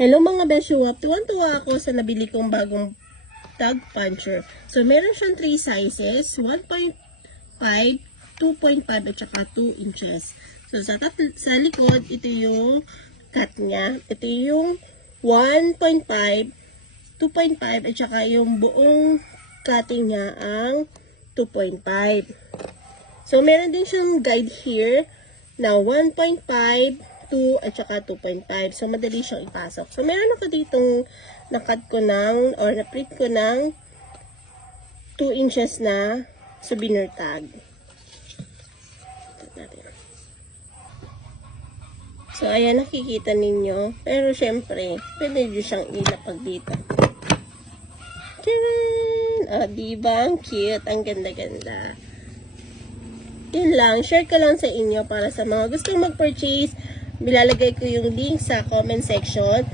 Hello mga beshuwap, tuwan-tuwa ako sa nabili kong bagong tag puncher. So, meron siyang 3 sizes, 1.5, 2.5 at saka 2 inches. So, sa likod, ito yung cut niya. Ito yung 1.5, 2.5 at saka yung buong cutting niya ang 2.5. So, meron din siyang guide here na 1.5, 2 at saka 2.5. So, madali siyang ipasok. So, meron ako ditong na-cut ko ng, or na-print ko ng 2 inches na souvenir tag. So, ayan, nakikita ninyo. Pero, syempre, pwede nyo siyang ilapag dito. Tcharan! O, diba? Ang cute. Ang ganda-ganda. Yun lang. Share ko lang sa inyo para sa mga gustong mag-purchase. Nilalagay ko yung link sa comment section.